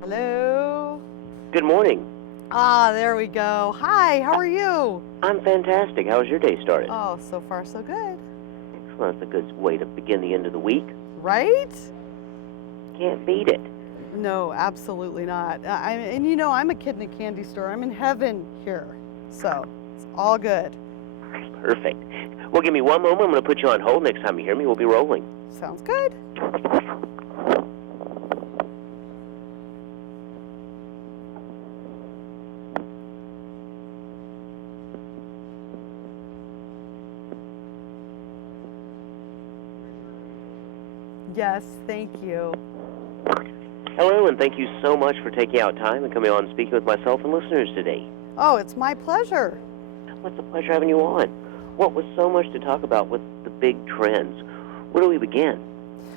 Hello. Good morning. Ah, there we go. Hi, how are you? I'm fantastic. How's your day started? Oh, so far so good. Excellent. That's a good way to begin the end of the week. Right? Can't beat it. No, absolutely not. I'm a kid in a candy store. I'm in heaven here. So it's all good. Perfect. Well, give me one moment. I'm going to put you on hold. Next time you hear me, we'll be rolling. Sounds good. Yes, thank you. Hello, and thank you so much for taking out time and coming on and speaking with myself and listeners today. Oh, it's my pleasure. What's a pleasure having you on. What was so much to talk about with the big trends? Where do we begin?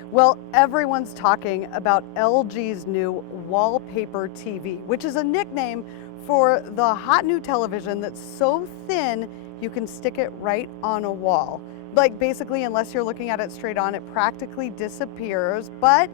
Well, everyone's talking about LG's new Wallpaper TV, which is a nickname for the hot new television that's so thin you can stick it right on a wall. Like basically, unless you're looking at it straight on, it practically disappears. But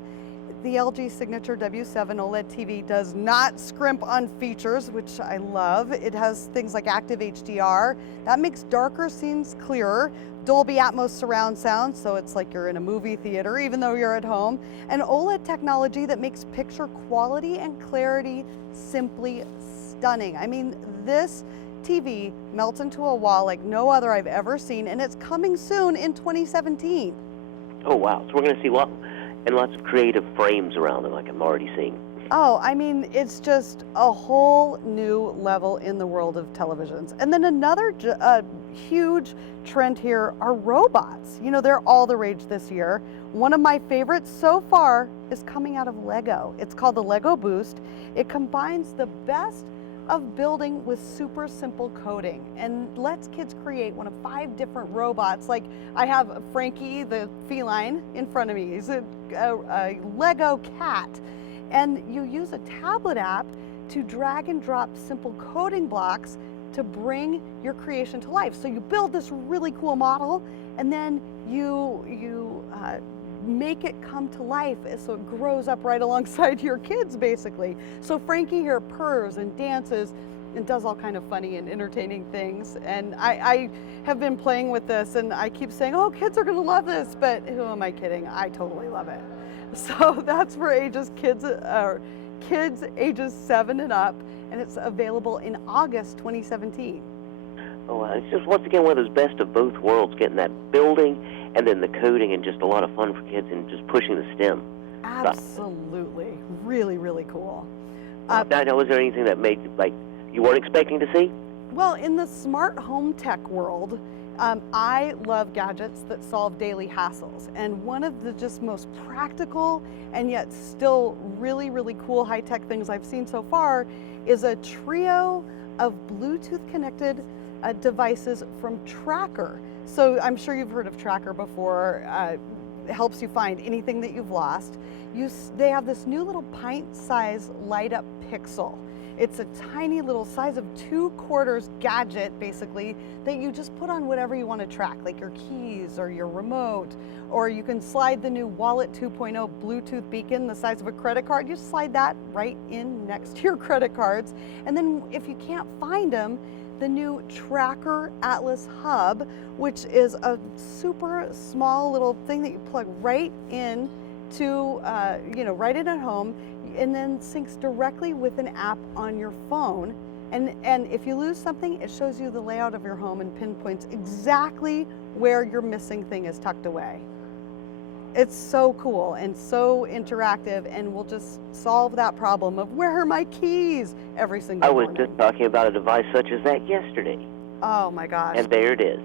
the LG Signature W7 OLED TV does not scrimp on features, which I love. It has things like active HDR. That makes darker scenes clearer. Dolby Atmos surround sound, so it's like you're in a movie theater, even though you're at home. And OLED technology that makes picture quality and clarity simply stunning. I mean, this TV melts into a wall like no other I've ever seen, and it's coming soon in 2017. Oh, wow. So we're going to see lots of creative frames around them, like I'm already seeing. Oh, I mean, it's just a whole new level in the world of televisions. And then another huge trend here are robots. You know, they're all the rage this year. One of my favorites so far is coming out of Lego. It's called the Lego Boost. It combines the best of building with super simple coding and lets kids create one of 5 different robots. Like I have Frankie the feline in front of me. He's a Lego cat. And you use a tablet app to drag and drop simple coding blocks to bring your creation to life. So you build this really cool model, and then you make it come to life so it grows up right alongside your kids, basically. So Frankie here purrs and dances and does all kind of funny and entertaining things. And I have been playing with this, and I keep saying, oh, kids are gonna love this, but who am I kidding? I totally love it. So that's for kids ages 7 and up, and it's available in August 2017. Oh, it's just once again one of those best of both worlds, getting that building and then the coding, and just a lot of fun for kids and just pushing the STEM. Absolutely. Really, really cool. Now, was there anything that made, like, you weren't expecting to see? Well, in the smart home tech world, I love gadgets that solve daily hassles. And one of the just most practical and yet still really, really cool high-tech things I've seen so far is a trio of Bluetooth connected devices from Tracker. So I'm sure you've heard of Tracker before. It helps you find anything that you've lost. They have this new little pint-size light-up pixel. It's a tiny little size of 2/4 gadget, basically, that you just put on whatever you want to track, like your keys or your remote, or you can slide the new Wallet 2.0 Bluetooth beacon the size of a credit card. You slide that right in next to your credit cards. And then if you can't find them, the new Tracker Atlas Hub, which is a super small little thing that you plug right in to, right in at home, and then syncs directly with an app on your phone. And if you lose something, it shows you the layout of your home and pinpoints exactly where your missing thing is tucked away. It's so cool and so interactive, and will just solve that problem of where are my keys every single morning. I was just talking about a device such as that yesterday. Oh my gosh. And there it is.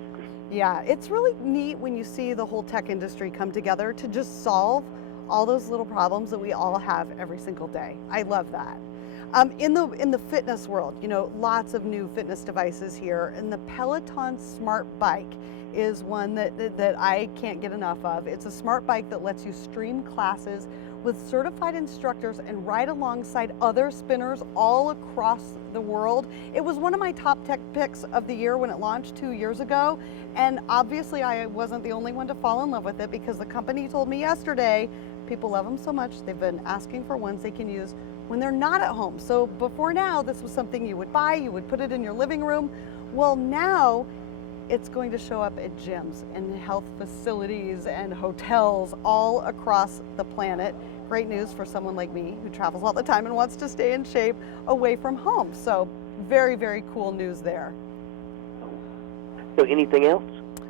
Yeah, it's really neat when you see the whole tech industry come together to just solve all those little problems that we all have every single day. I love that. In the fitness world, lots of new fitness devices here, and the Peloton smart bike is one that I can't get enough of. It's a smart bike that lets you stream classes with certified instructors and ride alongside other spinners all across the world. It was one of my top tech picks of the year when it launched 2 years ago, and obviously I wasn't the only one to fall in love with it, because the company told me yesterday people love them so much they've been asking for ones they can use when they're not at home. So before now, this was something you would buy, you would put it in your living room. Well, now it's going to show up at gyms and health facilities and hotels all across the planet. Great news for someone like me who travels all the time and wants to stay in shape away from home. So very, very cool news there. So anything else?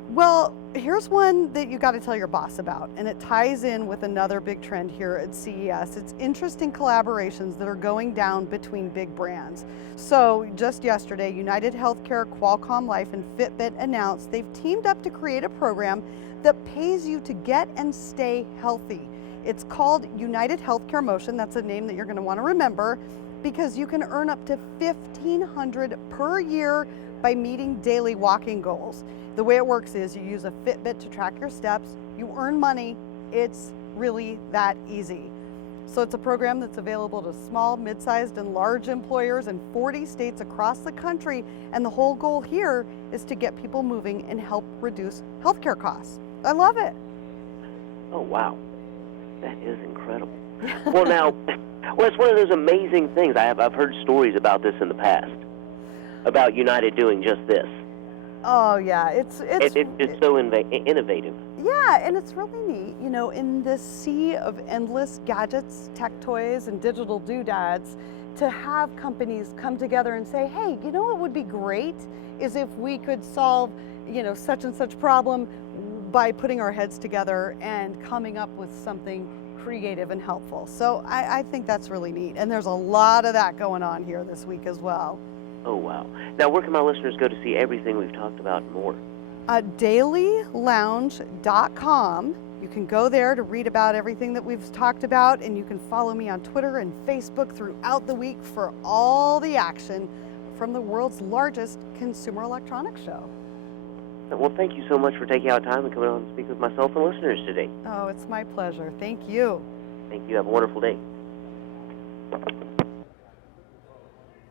Well, here's one that you got to tell your boss about, and it ties in with another big trend here at CES. It's interesting collaborations that are going down between big brands. So just yesterday, United Healthcare, Qualcomm Life, and Fitbit announced they've teamed up to create a program that pays you to get and stay healthy. It's called United Healthcare Motion. That's a name that you're going to want to remember, because you can earn up to $1,500 per year by meeting daily walking goals. The way it works is you use a Fitbit to track your steps, you earn money. It's really that easy. So it's a program that's available to small, mid-sized, and large employers in 40 states across the country. And the whole goal here is to get people moving and help reduce healthcare costs. I love it. Oh, wow. That is incredible. Well, now, it's one of those amazing things. I've heard stories about this in the past, about United doing just this. Oh yeah, it's just so innovative. Yeah, and it's really neat, you know, in this sea of endless gadgets, tech toys, and digital doodads, to have companies come together and say, hey, you know what would be great is if we could solve, you know, such and such problem by putting our heads together and coming up with something creative and helpful. So I think that's really neat, and there's a lot of that going on here this week as well. Oh, wow. Now, where can my listeners go to see everything we've talked about and more? dailylounge.com. You can go there to read about everything that we've talked about, and you can follow me on Twitter and Facebook throughout the week for all the action from the world's largest consumer electronics show. Well, thank you so much for taking out time and coming on and speak with myself and listeners today. Oh, it's my pleasure. Thank you. Thank you. Have a wonderful day.